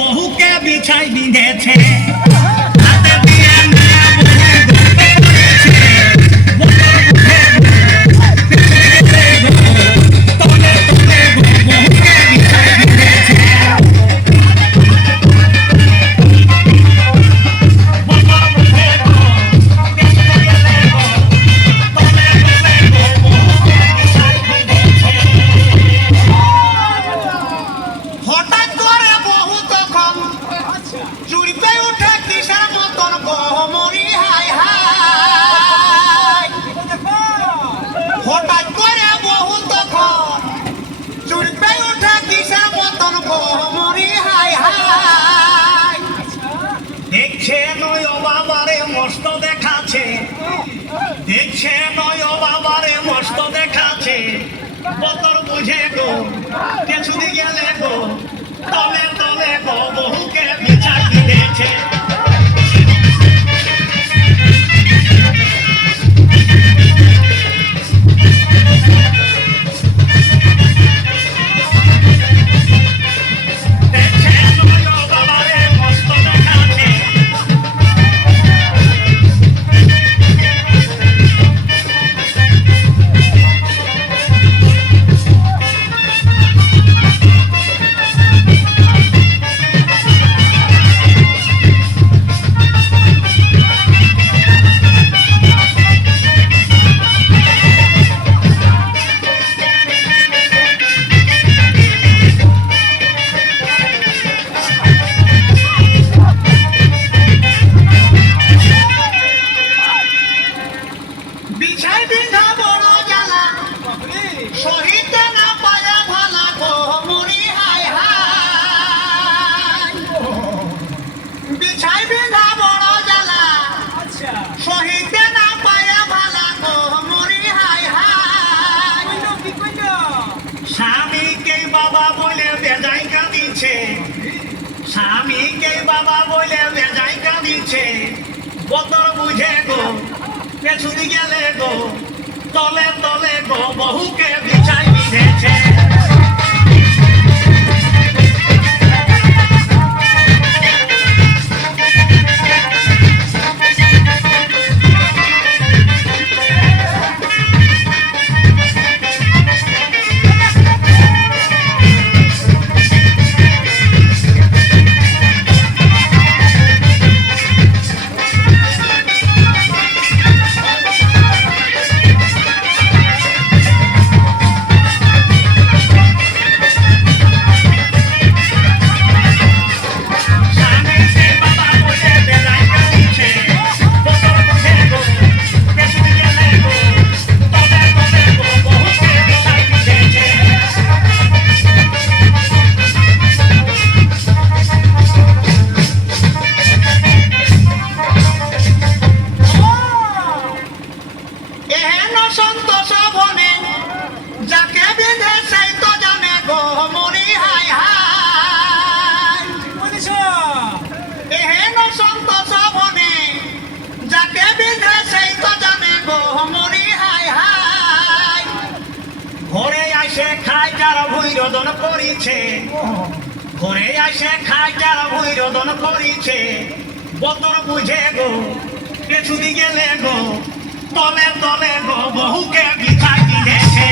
বহুকে বিছাই বিঁধেছে। দেখছে নয় বাবারে মস্ত দেখাচ্ছে, দেখছে নয় বাবারে মস্ত দেখাচ্ছে, বতর বুঝে গো কিছুদি গেলে গো তলে তলে গো বহুকে বিছাই দিয়েছে। স্বামীকে বাবা বলে বেজাই কাঁদিছে, বতর বুঝে গো পেছুদি গেলে গো তলে তলে গো বহুকে বিছাই বিঁধেছে। ভৈরদন করিছে ঘরে আসে খাই যারা ভৈরদন করিছে, বতর বুঝে গো পেছুদি গেলে গো তলে তলে গো বহুকে বিছাই দিয়েছে।